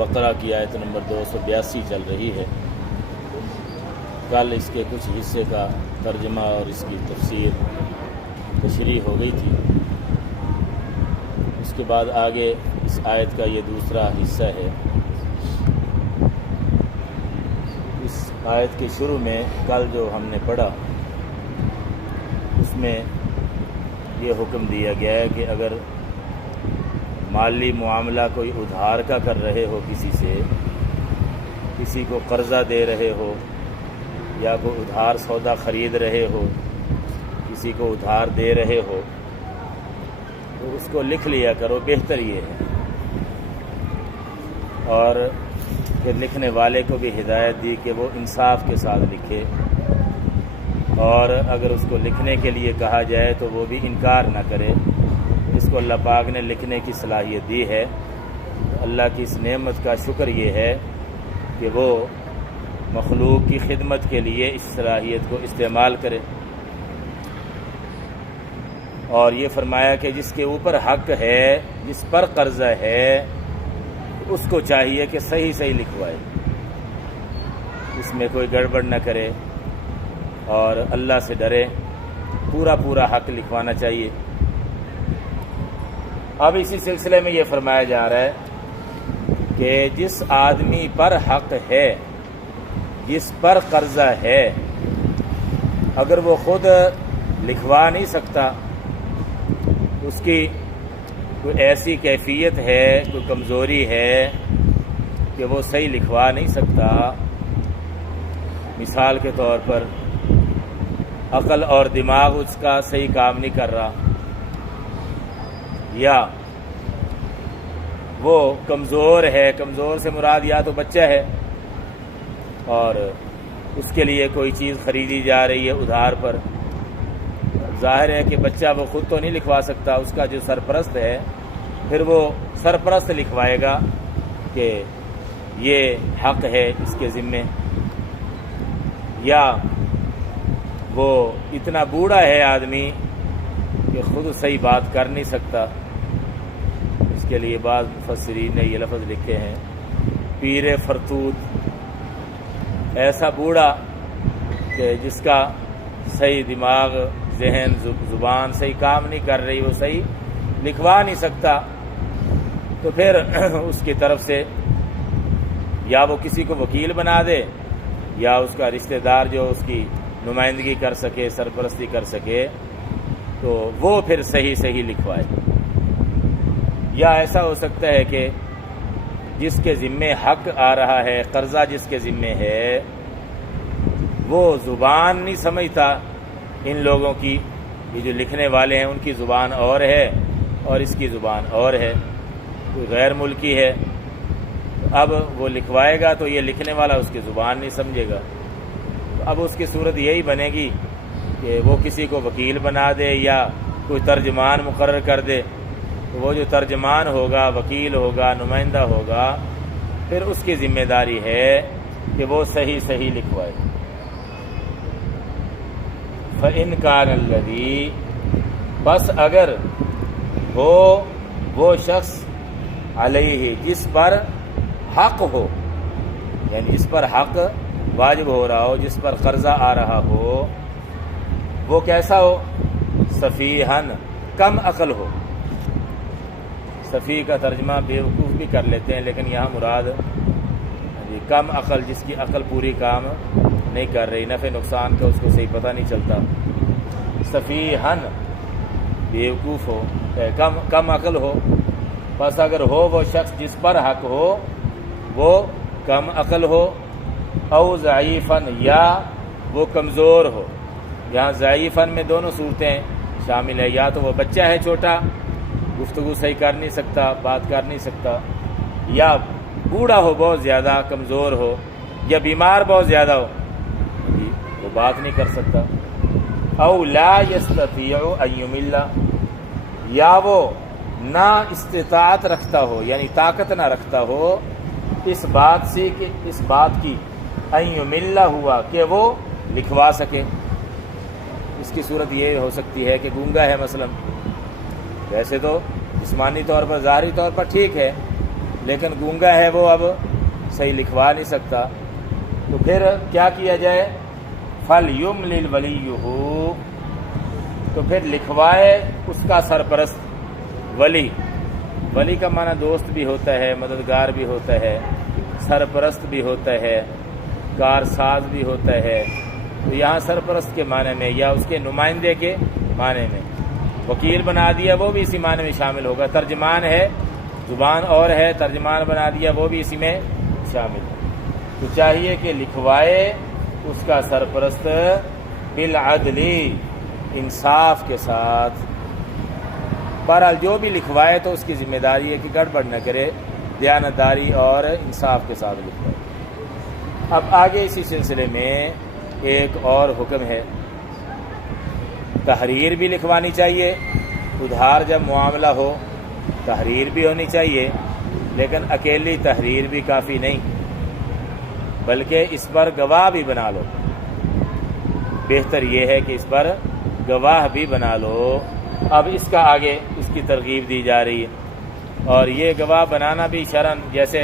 بقرہ کی آیت نمبر 282 چل رہی ہے۔ کل اس کے کچھ حصے کا ترجمہ اور اس کی تشریح ہو گئی تھی۔ اس کے بعد آگے اس آیت کا یہ دوسرا حصہ ہے۔ اس آیت کے شروع میں کل جو ہم نے پڑھا اس میں یہ حکم دیا گیا ہے کہ اگر مالی معاملہ کوئی ادھار کا کر رہے ہو، کسی سے کسی کو قرضہ دے رہے ہو یا کوئی ادھار سودا خرید رہے ہو، کسی کو ادھار دے رہے ہو، تو اس کو لکھ لیا کرو، بہتر یہ ہے۔ اور پھر لکھنے والے کو بھی ہدایت دی کہ وہ انصاف کے ساتھ لکھے، اور اگر اس کو لکھنے کے لیے کہا جائے تو وہ بھی انکار نہ کرے۔ اس کو اللہ پاک نے لکھنے کی صلاحیت دی ہے۔ اللہ کی اس نعمت کا شکر یہ ہے کہ وہ مخلوق کی خدمت کے لیے اس صلاحیت کو استعمال کرے۔ اور یہ فرمایا کہ جس کے اوپر حق ہے، جس پر قرضہ ہے، اس کو چاہیے کہ صحیح صحیح لکھوائے، اس میں کوئی گڑبڑ نہ کرے اور اللہ سے ڈرے، پورا پورا حق لکھوانا چاہیے۔ اب اسی سلسلے میں یہ فرمایا جا رہا ہے کہ جس آدمی پر حق ہے، جس پر قرضہ ہے، اگر وہ خود لکھوا نہیں سکتا، اس کی کوئی ایسی کیفیت ہے، کوئی کمزوری ہے کہ وہ صحیح لکھوا نہیں سکتا، مثال کے طور پر عقل اور دماغ اس کا صحیح کام نہیں کر رہا، یا وہ کمزور ہے، کمزور سے مراد یا تو بچہ ہے اور اس کے لیے کوئی چیز خریدی جا رہی ہے ادھار پر، ظاہر ہے کہ بچہ وہ خود تو نہیں لکھوا سکتا، اس کا جو سرپرست ہے پھر وہ سرپرست لکھوائے گا کہ یہ حق ہے اس کے ذمے، یا وہ اتنا بوڑھا ہے آدمی کہ خود صحیح بات کر نہیں سکتا، اس کے لیے بعض مفسرین نے یہ لفظ لکھے ہیں پیر فرتوت، ایسا بوڑھا کہ جس کا صحیح دماغ، ذہن، زبان صحیح کام نہیں کر رہی، وہ صحیح لکھوا نہیں سکتا، تو پھر اس کی طرف سے یا وہ کسی کو وکیل بنا دے، یا اس کا رشتہ دار جو اس کی نمائندگی کر سکے، سرپرستی کر سکے، تو وہ پھر صحیح صحیح لکھوائے۔ یا ایسا ہو سکتا ہے کہ جس کے ذمے حق آ رہا ہے، قرضہ جس کے ذمے ہے، وہ زبان نہیں سمجھتا ان لوگوں کی، یہ جو لکھنے والے ہیں ان کی زبان اور ہے اور اس کی زبان اور ہے، کوئی غیر ملکی ہے، اب وہ لکھوائے گا تو یہ لکھنے والا اس کی زبان نہیں سمجھے گا، تو اب اس کی صورت یہی بنے گی کہ وہ کسی کو وکیل بنا دے یا کوئی ترجمان مقرر کر دے، تو وہ جو ترجمان ہوگا، وکیل ہوگا، نمائندہ ہوگا، پھر اس کی ذمہ داری ہے کہ وہ صحیح صحیح لکھوائے۔ فَإِنْ كَانَ الَّذِي، بس اگر ہو وہ شخص علیہ جس پر حق ہو، یعنی جس پر حق واجب ہو رہا ہو، جس پر قرضہ آ رہا ہو، وہ کیسا ہو؟ سفیہن، کم عقل ہو۔ سفیہ کا ترجمہ بیوقوف بھی کر لیتے ہیں، لیکن یہاں مراد کم عقل، جس کی عقل پوری کام نہیں کر رہی، نفع نقصان کا اس کو صحیح پتہ نہیں چلتا۔ سفیہن، بیوقوف ہو، کم عقل ہو۔ بس اگر ہو وہ شخص جس پر حق ہو وہ کم عقل ہو، او ضعیفن، یا وہ کمزور ہو۔ یہاں ضعیفن میں دونوں صورتیں شامل ہے، یا تو وہ بچہ ہے چھوٹا، گفتگو صحیح کر نہیں سکتا، بات کر نہیں سکتا، یا بوڑھا ہو، بہت زیادہ کمزور ہو، یا بیمار بہت زیادہ ہو، وہ بات نہیں کر سکتا۔ او لا یستطیع ان یمل، یا وہ نہ استطاعت رکھتا ہو، یعنی طاقت نہ رکھتا ہو اس بات سے، کہ اس بات کی ان یمل ہوا کہ وہ لکھوا سکے۔ اس کی صورت یہ ہو سکتی ہے کہ گونگا ہے مثلا، ویسے تو جسمانی طور پر، ظاہری طور پر ٹھیک ہے، لیکن گونگا ہے وہ اب صحیح لکھوا نہیں سکتا، تو پھر کیا کیا جائے؟ فَلْيُمْلِلْ وَلِيُّهُ، تو پھر لکھوائے اس کا سرپرست ولی۔ ولی کا معنی دوست بھی ہوتا ہے، مددگار بھی ہوتا ہے، سرپرست بھی ہوتا ہے، کارساز بھی ہوتا ہے۔ تو یہاں سرپرست کے معنی میں یا اس کے نمائندے کے معنی میں، وکیل بنا دیا وہ بھی اسی معنی میں شامل ہوگا۔ ترجمان ہے، زبان اور ہے، ترجمان بنا دیا وہ بھی اسی میں شامل ہے۔ تو چاہیے کہ لکھوائے اس کا سرپرست بالعدل، انصاف کے ساتھ۔ بہرحال جو بھی لکھوائے تو اس کی ذمہ داری ہے کہ گڑبڑ نہ کرے، دیانتداری اور انصاف کے ساتھ لکھوائے۔ اب آگے اسی سلسلے میں ایک اور حکم ہے، تحریر بھی لکھوانی چاہیے۔ ادھار جب معاملہ ہو تحریر بھی ہونی چاہیے، لیکن اکیلی تحریر بھی کافی نہیں، بلکہ اس پر گواہ بھی بنا لو۔ بہتر یہ ہے کہ اس پر گواہ بھی بنا لو۔ اب اس کا آگے اس کی ترغیب دی جا رہی ہے، اور یہ گواہ بنانا بھی شرعاً، جیسے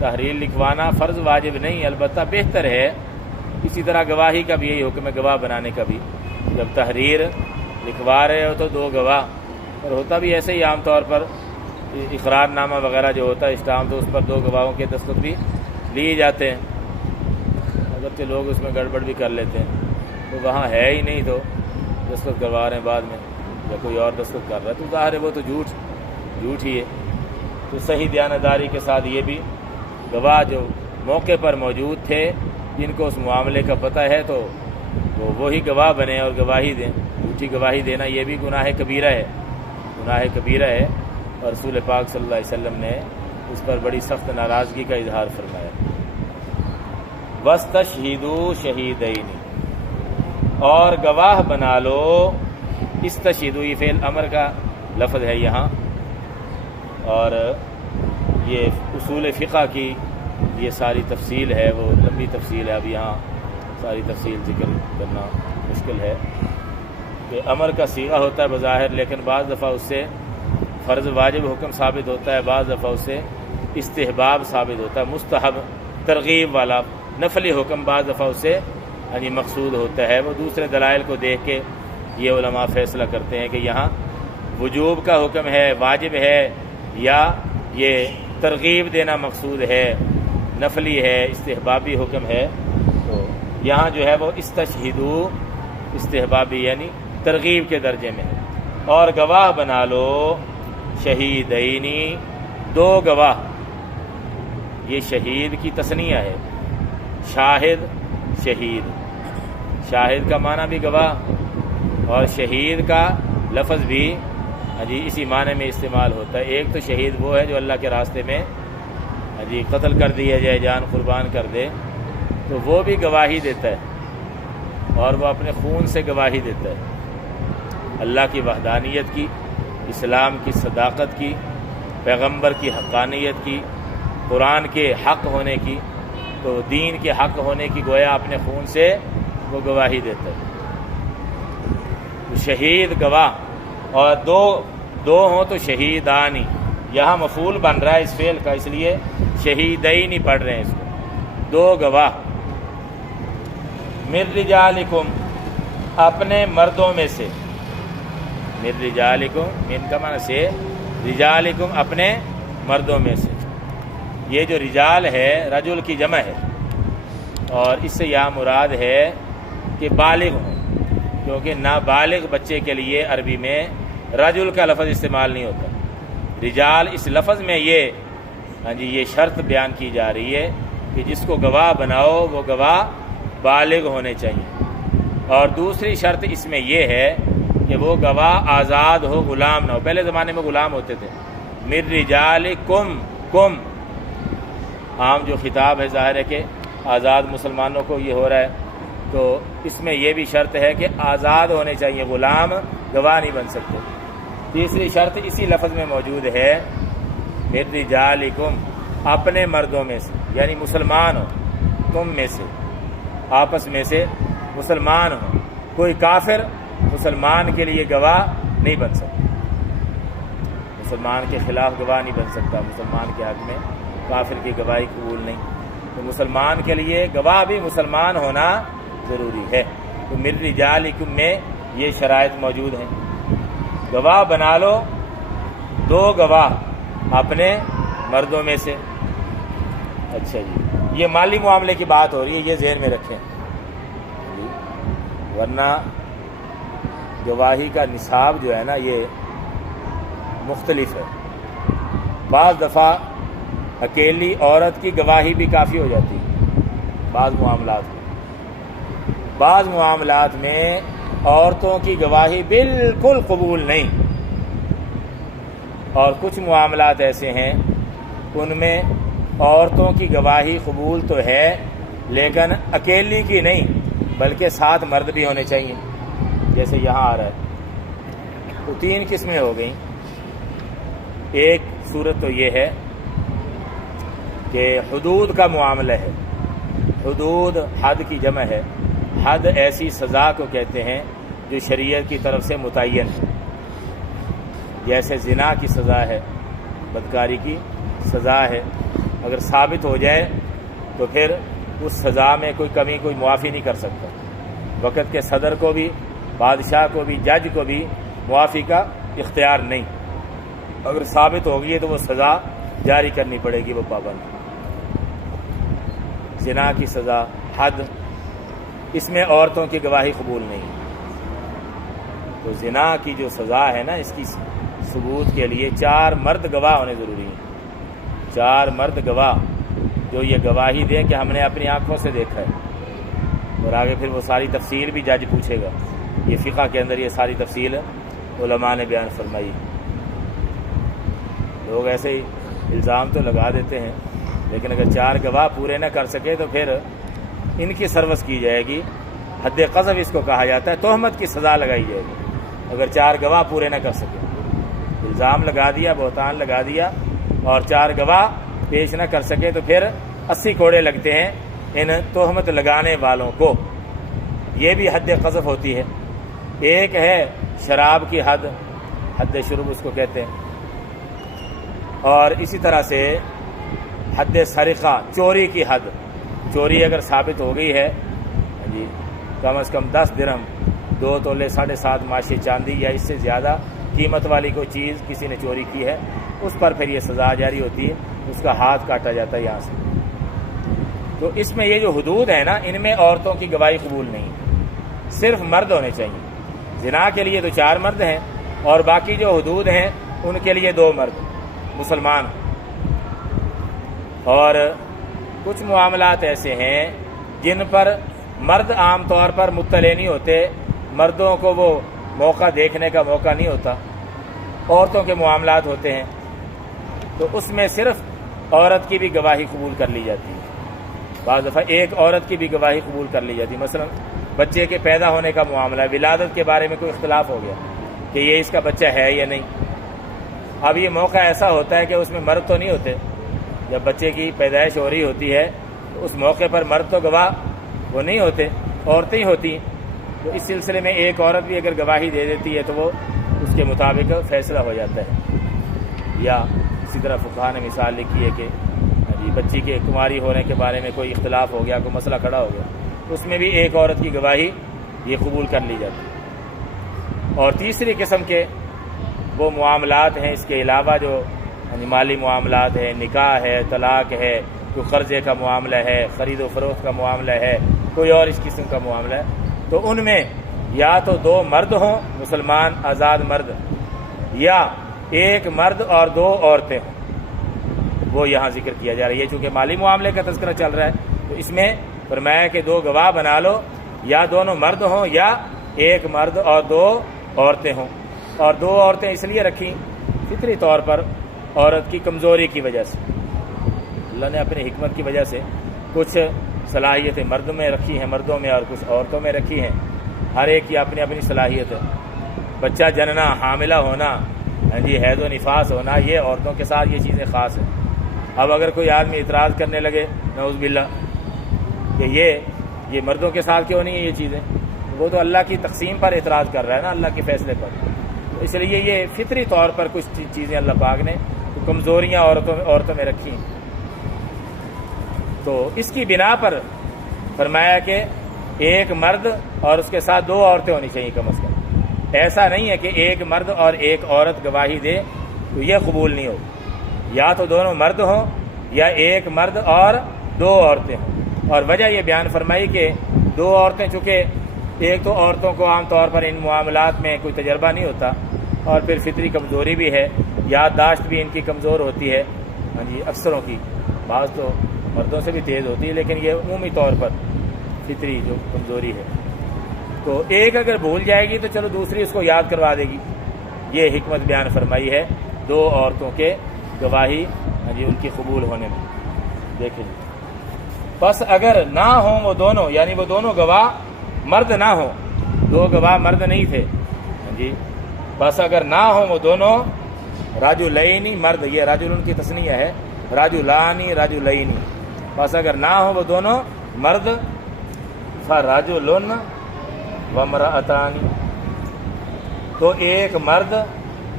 تحریر لکھوانا فرض واجب نہیں، البتہ بہتر ہے۔ اسی طرح گواہی کا بھی یہی حکم ہے، گواہ بنانے کا بھی۔ جب تحریر لکھوا رہے ہو تو دو گواہ، اور ہوتا بھی ایسے ہی عام طور پر اقرار نامہ وغیرہ جو ہوتا ہے اسٹامپ، تو اس پر دو گواہوں کے دستخط بھی لیے جاتے ہیں، اگرچہ لوگ اس میں گڑبڑ بھی کر لیتے ہیں، تو وہاں ہے ہی نہیں تو دستخط کروا رہے ہیں بعد میں، یا کوئی اور دستخط کر رہا ہے، تو ظاہر ہے وہ تو جھوٹ ہی ہے۔ تو صحیح دیانتداری کے ساتھ یہ بھی گواہ جو موقع پر موجود تھے، جن کو اس معاملے کا پتہ ہے، تو وہی گواہ بنے اور گواہی دیں۔ جھوٹی گواہی دینا یہ بھی گناہ کبیرہ ہے، اور رسول پاک صلی اللہ علیہ وسلم نے اس پر بڑی سخت ناراضگی کا اظہار فرمایا۔ وَاسْتَشْهِدُوا شَهِيدَيْنِ، اور گواہ بنا لو۔ استشہدوا یہ فعل امر کا لفظ ہے یہاں، اور یہ اصول فقہ کی یہ ساری تفصیل ہے، وہ لمبی تفصیل ہے، اب یہاں ساری تفصیل ذکر کرنا مشکل ہے کہ امر کا صیغہ ہوتا ہے بظاہر، لیکن بعض دفعہ اس سے فرض واجب حکم ثابت ہوتا ہے، بعض دفعہ اس سے استحباب ثابت ہوتا ہے، مستحب ترغیب والا نفلی حکم بعض دفعہ اس سے مقصود ہوتا ہے۔ وہ دوسرے دلائل کو دیکھ کے یہ علماء فیصلہ کرتے ہیں کہ یہاں وجوب کا حکم ہے، واجب ہے، یا یہ ترغیب دینا مقصود ہے، نفلی ہے، استحبابی حکم ہے۔ تو یہاں جو ہے وہ استشہدوا استحبابی یعنی ترغیب کے درجے میں ہے۔ اور گواہ بنا لو شہیدینی، دو گواہ۔ یہ شہید کی تثنیہ ہے، شاہد شہید، شاہد کا معنی بھی گواہ، اور شہید کا لفظ بھی اسی معنی میں استعمال ہوتا ہے۔ ایک تو شہید وہ ہے جو اللہ کے راستے میں قتل کر دیا جائے، جان قربان کر دے، تو وہ بھی گواہی دیتا ہے، اور وہ اپنے خون سے گواہی دیتا ہے اللہ کی وحدانیت کی، اسلام کی صداقت کی، پیغمبر کی حقانیت کی، قرآن کے حق ہونے کی، تو دین کے حق ہونے کی گویا اپنے خون سے وہ گواہی دیتا ہے۔ تو شہید گواہ، اور دو ہوں تو شہیدانی، یہاں مفعول بن رہا ہے اس فعل کا، اس لیے شہیدین پڑھ رہے ہیں اس کو، دو گواہ۔ من رجالکم، اپنے مردوں میں سے، من رجالکم، من کا معنی سے، رجالکم اپنے مردوں میں سے۔ یہ جو رجال ہے رجل کی جمع ہے، اور اس سے یہاں مراد ہے کہ بالغ ہوں، کیونکہ نابالغ بچے کے لیے عربی میں رجل کا لفظ استعمال نہیں ہوتا۔ رجال اس لفظ میں یہ شرط بیان کی جا رہی ہے کہ جس کو گواہ بناؤ وہ گواہ بالغ ہونے چاہیے، اور دوسری شرط اس میں یہ ہے کہ وہ گواہ آزاد ہو، غلام نہ ہو۔ پہلے زمانے میں غلام ہوتے تھے۔ من رجالکم، کم عام جو خطاب ہے ظاہر ہے کہ آزاد مسلمانوں کو یہ ہو رہا ہے، تو اس میں یہ بھی شرط ہے کہ آزاد ہونے چاہیے، غلام گواہ نہیں بن سکتے۔ تیسری شرط اسی لفظ میں موجود ہے، من رجالکم، اپنے مردوں میں سے، یعنی مسلمان ہو، تم میں سے، آپس میں سے مسلمان ہو، کوئی کافر مسلمان کے لیے گواہ نہیں بن سکتا۔ مسلمان کے خلاف گواہ نہیں بن سکتا، مسلمان کے حق میں کافر کی گواہی قبول نہیں، تو مسلمان کے لیے گواہ بھی مسلمان ہونا ضروری ہے۔ تو من رجالکم میں یہ شرائط موجود ہیں، گواہ بنا لو 2 گواہ اپنے مردوں میں سے۔ اچھا جی، یہ مالی معاملے کی بات ہو رہی ہے، یہ ذہن میں رکھیں، ورنہ گواہی کا نصاب جو ہے نا یہ مختلف ہے۔ بعض دفعہ اکیلی عورت کی گواہی بھی کافی ہو جاتی ہے بعض معاملات میں عورتوں کی گواہی بالکل قبول نہیں، اور کچھ معاملات ایسے ہیں ان میں عورتوں کی گواہی قبول تو ہے لیکن اکیلی کی نہیں بلکہ ساتھ مرد بھی ہونے چاہیے، جیسے یہاں آ رہا ہے۔ تو 3 قسمیں ہو گئیں۔ ایک صورت تو یہ ہے کہ حدود کا معاملہ ہے، حدود حد کی جمع ہے، حد ایسی سزا کو کہتے ہیں جو شریعت کی طرف سے متعین ہے، جیسے زنا کی سزا ہے، بدکاری کی سزا ہے، اگر ثابت ہو جائے تو پھر اس سزا میں کوئی کمی کوئی معافی نہیں کر سکتا، وقت کے صدر کو بھی، بادشاہ کو بھی، جج کو بھی معافی کا اختیار نہیں، اگر ثابت ہو گئی تو وہ سزا جاری کرنی پڑے گی، وہ پابند۔ زنا کی سزا، حد، اس میں عورتوں کی گواہی قبول نہیں، تو زنا کی جو سزا ہے نا اس کی ثبوت کے لیے 4 مرد گواہ ہونے ضروری ہیں، 4 مرد گواہ جو یہ گواہی دیں کہ ہم نے اپنی آنکھوں سے دیکھا ہے، اور آگے پھر وہ ساری تفصیل بھی جج پوچھے گا، یہ فقہ کے اندر یہ ساری تفصیل علماء نے بیان فرمائی۔ لوگ ایسے ہی الزام تو لگا دیتے ہیں لیکن اگر 4 گواہ پورے نہ کر سکے تو پھر ان کی سروس کی جائے گی، حد قذف اس کو کہا جاتا ہے، تہمت کی سزا لگائی جائے گی اگر 4 گواہ پورے نہ کر سکے، الزام لگا دیا، بہتان لگا دیا اور 4 گواہ پیش نہ کر سکے تو پھر 80 کوڑے لگتے ہیں ان تہمت لگانے والوں کو، یہ بھی حد قذف ہوتی ہے۔ ایک ہے شراب کی حد، حد شرب اس کو کہتے ہیں، اور اسی طرح سے حد سرقہ، چوری کی حد، چوری اگر ثابت ہو گئی ہے جی کم از کم 10 درہم، 2 تولے 7.5 ماشے چاندی یا اس سے زیادہ قیمت والی کوئی چیز کسی نے چوری کی ہے، اس پر پھر یہ سزا جاری ہوتی ہے، اس کا ہاتھ کاٹا جاتا ہے یہاں سے۔ تو اس میں یہ جو حدود ہے نا ان میں عورتوں کی گواہی قبول نہیں، صرف مرد ہونے چاہیے۔ زنا کے لیے تو 4 مرد ہیں اور باقی جو حدود ہیں ان کے لیے 2 مرد مسلمان۔ اور کچھ معاملات ایسے ہیں جن پر مرد عام طور پر مطلع نہیں ہوتے، مردوں کو وہ موقع دیکھنے کا موقع نہیں ہوتا، عورتوں کے معاملات ہوتے ہیں، تو اس میں صرف عورت کی بھی گواہی قبول کر لی جاتی ہے، بعض دفعہ ایک عورت کی بھی گواہی قبول کر لی جاتی ہے۔ مثلا بچے کے پیدا ہونے کا معاملہ، ولادت کے بارے میں کوئی اختلاف ہو گیا کہ یہ اس کا بچہ ہے یا نہیں، اب یہ موقع ایسا ہوتا ہے کہ اس میں مرد تو نہیں ہوتے، جب بچے کی پیدائش ہو رہی ہوتی ہے تو اس موقع پر مرد تو گواہ وہ نہیں ہوتے، عورتیں ہی ہوتی ہیں، تو اس سلسلے میں ایک عورت بھی اگر گواہی دے دیتی ہے تو وہ اس کے مطابق فیصلہ ہو جاتا ہے۔ یا اسی طرح فقہاء نے مثال لکھی ہے کہ بچی کے کماری ہونے کے بارے میں کوئی اختلاف ہو گیا، کوئی مسئلہ کھڑا ہو گیا، اس میں بھی ایک عورت کی گواہی یہ قبول کر لی جاتی ہے۔ اور تیسری قسم کے وہ معاملات ہیں اس کے علاوہ جو مالی معاملات ہیں، نکاح ہے، طلاق ہے، کوئی قرضے کا معاملہ ہے، خرید و فروخت کا معاملہ ہے، کوئی اور اس قسم کا معاملہ ہے، تو ان میں یا تو 2 مرد ہوں مسلمان آزاد مرد، یا ایک مرد اور 2 عورتیں ہوں، وہ یہاں ذکر کیا جا رہا ہے۔ یہ چونکہ مالی معاملے کا تذکرہ چل رہا ہے تو اس میں فرمایا کہ 2 گواہ بنا لو، یا دونوں مرد ہوں یا ایک مرد اور 2 عورتیں ہوں، اور 2 عورتیں اس لیے رکھیں فطری طور پر عورت کی کمزوری کی وجہ سے، اللہ نے اپنی حکمت کی وجہ سے کچھ صلاحیتیں مرد میں رکھی ہیں، مردوں میں، اور کچھ عورتوں میں رکھی ہیں، ہر ایک کی اپنی اپنی صلاحیت ہے۔ بچہ جننا، حاملہ ہونا، حیض و نفاس ہونا، یہ عورتوں کے ساتھ یہ چیزیں خاص ہیں۔ اب اگر کوئی آدمی اعتراض کرنے لگے نعوذ باللہ کہ یہ مردوں کے ساتھ کیوں نہیں ہے یہ چیزیں، وہ تو اللہ کی تقسیم پر اعتراض کر رہا ہے نا، اللہ کے فیصلے پر۔ تو اس لیے یہ فطری طور پر کچھ چیزیں اللہ پاک نے کمزوریاں عورتوں میں رکھی، تو اس کی بنا پر فرمایا کہ ایک مرد اور اس کے ساتھ 2 عورتیں ہونی چاہیے کم از کم۔ ایسا نہیں ہے کہ ایک مرد اور ایک عورت گواہی دے تو یہ قبول نہیں ہو، یا تو دونوں مرد ہوں یا ایک مرد اور 2 عورتیں ہوں۔ اور وجہ یہ بیان فرمائی کہ 2 عورتیں، چونکہ ایک تو عورتوں کو عام طور پر ان معاملات میں کوئی تجربہ نہیں ہوتا، اور پھر فطری کمزوری بھی ہے، یادداشت بھی ان کی کمزور ہوتی ہے، ہاں جی، اکثروں کی، بعض تو مردوں سے بھی تیز ہوتی ہے، لیکن یہ عمومی طور پر فطری جو کمزوری ہے، تو ایک اگر بھول جائے گی تو چلو دوسری اس کو یاد کروا دے گی۔ یہ حکمت بیان فرمائی ہے 2 عورتوں کے گواہی، ہاں جی، ان کی قبول ہونے میں۔ دیکھیں جی، بس اگر نہ ہوں وہ دونوں، یعنی وہ دونوں گواہ مرد نہ ہوں، 2 گواہ مرد نہیں تھے، ہاں جی، بس اگر نہ ہوں وہ دونوں رجلین مرد، یہ رجل ان کی تثنیہ ہے، رجلانی رجلین، بس اگر نہ ہوں وہ دونوں مرد، فرجل وامرأتان، تو ایک مرد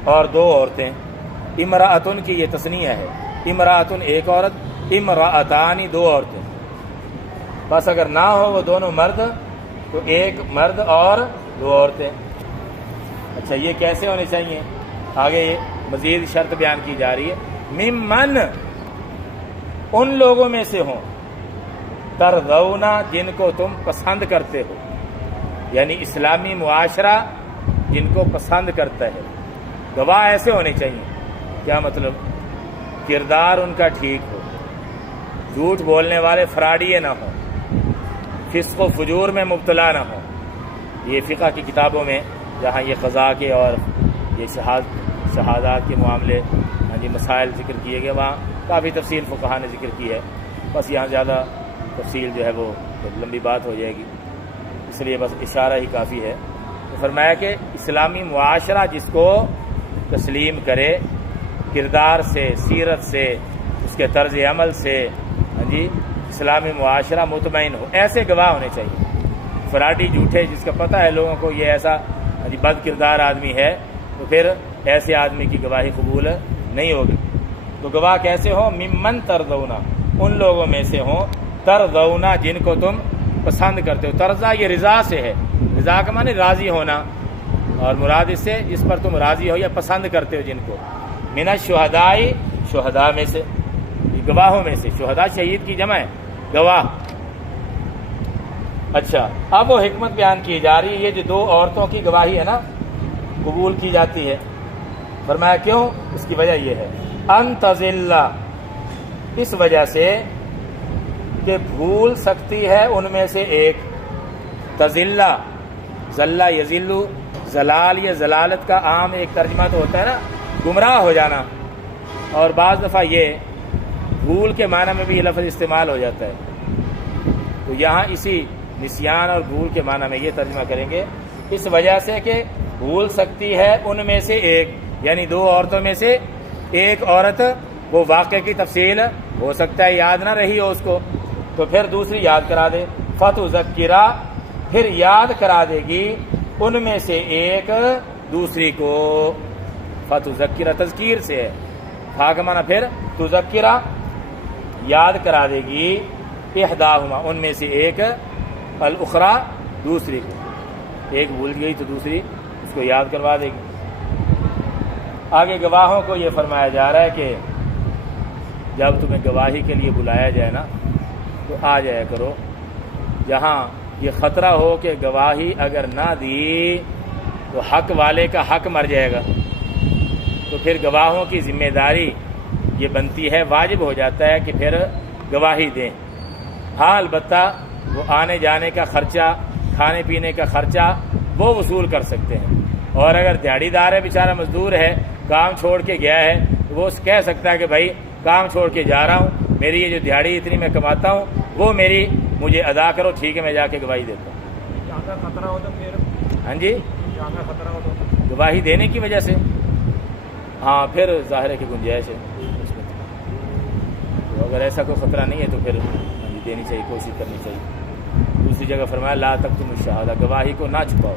اور 2 عورتیں۔ امرأتن کی یہ تثنیہ ہے، امرأتن ایک عورت، امرأتان 2 عورتیں، بس اگر نہ ہو وہ دونوں مرد تو ایک مرد اور 2 عورتیں۔ اچھا، یہ کیسے ہونے چاہیے؟ آگے یہ مزید شرط بیان کی جا رہی ہے، ممن، ان لوگوں میں سے ہوں، ترضون، جن کو تم پسند کرتے ہو، یعنی اسلامی معاشرہ جن کو پسند کرتا ہے۔ گواہ ایسے ہونے چاہیے، کیا مطلب؟ کردار ان کا ٹھیک ہو، جھوٹ بولنے والے فراڈیے نہ ہوں، فسق و فجور میں مبتلا نہ ہوں۔ یہ فقہ کی کتابوں میں جہاں یہ قضاء کے اور یہ شہادات کے معاملے، ہاں جی، مسائل ذکر کیے گئے، وہاں کافی تفصیل فقہا نے ذکر کی ہے، بس یہاں زیادہ تفصیل جو ہے وہ لمبی بات ہو جائے گی، اس لیے بس اشارہ ہی کافی ہے۔ تو فرمایا کہ اسلامی معاشرہ جس کو تسلیم کرے، کردار سے، سیرت سے، اس کے طرز عمل سے، ہاں جی، اسلامی معاشرہ مطمئن ہو، ایسے گواہ ہونے چاہیے۔ فراڈی، جھوٹے، جس کا پتہ ہے لوگوں کو یہ ایسا بد کردار آدمی ہے، تو پھر ایسے آدمی کی گواہی قبول نہیں ہوگی۔ تو گواہ کیسے ہوں؟ ممن ترضون، ان لوگوں میں سے ہوں، ترضون، جن کو تم پسند کرتے ہو۔ ترضا یہ رضا سے ہے، رضا کا معنی راضی ہونا، اور مراد اس سے جس پر تم راضی ہو یا پسند کرتے ہو جن کو۔ من الشہداء، شہداء میں سے، گواہوں میں سے، شہداء شہید کی جمع ہے، گواہ۔ اچھا، اب وہ حکمت بیان کی جا رہی ہے، یہ جو 2 عورتوں کی گواہی ہے نا، قبول کی جاتی ہے۔ فرمایا کیوں؟ اس کی وجہ یہ ہے، ان تضل، اس وجہ سے کہ بھول سکتی ہے ان میں سے ایک، تضل، ضل یضل، ضلال یا ضلالت کا عام ایک ترجمہ تو ہوتا ہے نا، گمراہ ہو جانا، اور بعض دفعہ یہ بھول کے معنی میں بھی یہ لفظ استعمال ہو جاتا ہے، تو یہاں اسی نسیان اور بھول کے معنی میں یہ ترجمہ کریں گے، اس وجہ سے کہ بھول سکتی ہے ان میں سے ایک، یعنی 2 عورتوں میں سے ایک عورت، وہ واقعے کی تفصیل ہو سکتا ہے یاد نہ رہی ہو اس کو، تو پھر دوسری یاد کرا دے، فتذکرہ، پھر یاد کرا دے گی ان میں سے ایک دوسری کو، فتذکرہ تذکیر سے ہے، فا کا معنی پھر تذکرہ، یاد کرا دے گی، احداہما، ان میں سے ایک، الاخری، دوسری کو، ایک بھول گئی تو دوسری اس کو یاد کروا دے گی۔ آگے گواہوں کو یہ فرمایا جا رہا ہے کہ جب تمہیں گواہی کے لیے بلایا جائے نا تو آ جایا کرو، جہاں یہ خطرہ ہو کہ گواہی اگر نہ دی تو حق والے کا حق مر جائے گا، تو پھر گواہوں کی ذمہ داری یہ بنتی ہے، واجب ہو جاتا ہے کہ پھر گواہی دیں۔ ہاں البتہ وہ آنے جانے کا خرچہ، کھانے پینے کا خرچہ وہ وصول کر سکتے ہیں، اور اگر دیہڑی دار ہے، بیچارہ مزدور ہے، کام چھوڑ کے گیا ہے، تو وہ کہہ سکتا ہے کہ بھائی کام چھوڑ کے جا رہا ہوں، میری یہ جو دیہڑی اتنی میں کماتا ہوں وہ مجھے ادا کرو، ٹھیک ہے میں جا کے گواہی دیتا ہوں۔ زیادہ خطرہ ہو تو پھر، ہاں جی، زیادہ خطرہ ہو تو گواہی دینے کی وجہ سے، ہاں پھر ظاہر ہے کہ گنجائش ہے، تو اگر ایسا کوئی خطرہ نہیں ہے تو پھر دینی چاہیے، کوشش کرنی چاہیے۔ دوسری جگہ فرمایا لا تکتموا الشہادہ، گواہی کو نہ چھپاؤ،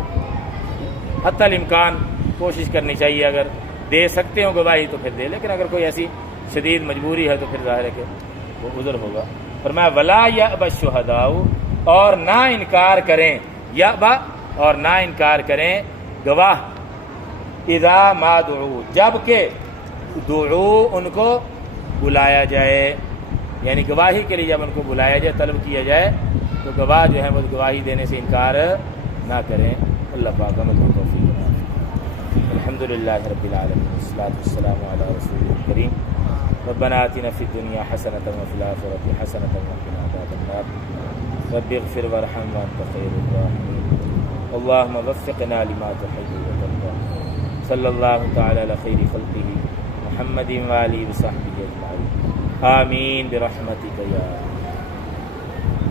حتی الامکان، کوشش کرنی چاہیے، اگر دے سکتے ہوں گواہی تو پھر دے، لیکن اگر کوئی ایسی شدید مجبوری ہے تو پھر ظاہر ہے کہ وہ عذر ہوگا۔ فرمایا ولا یأبى الشہداء، اور نہ انکار کریں، یأبى اور نہ انکار کریں گواہ، اذا ما دعوا، جب کہ دعوا ان کو بلایا جائے، یعنی گواہی کے لیے جب ان کو بلایا جائے، طلب کیا جائے، تو گواہ جو ہے وہ گواہی دینے سے انکار نہ کریں۔ اللہ پاک ہم کو توفیق عطا فرمائے۔ الحمدللہ رب العالمین، والصلاۃ والسلام علی رسول الکریم، ربنا آتنا فی الدنیا حسنۃ وفی الآخرۃ حسنۃ وقنا عذاب النار، رب اغفر وارحم وانت خیر الراحمین، اللهم وفقنا لما تحب وترضى، صلی اللہ تعالی علی خیر خلقہ محمد وآلہ وصحبہ اجمعین، آمین برحمتک یا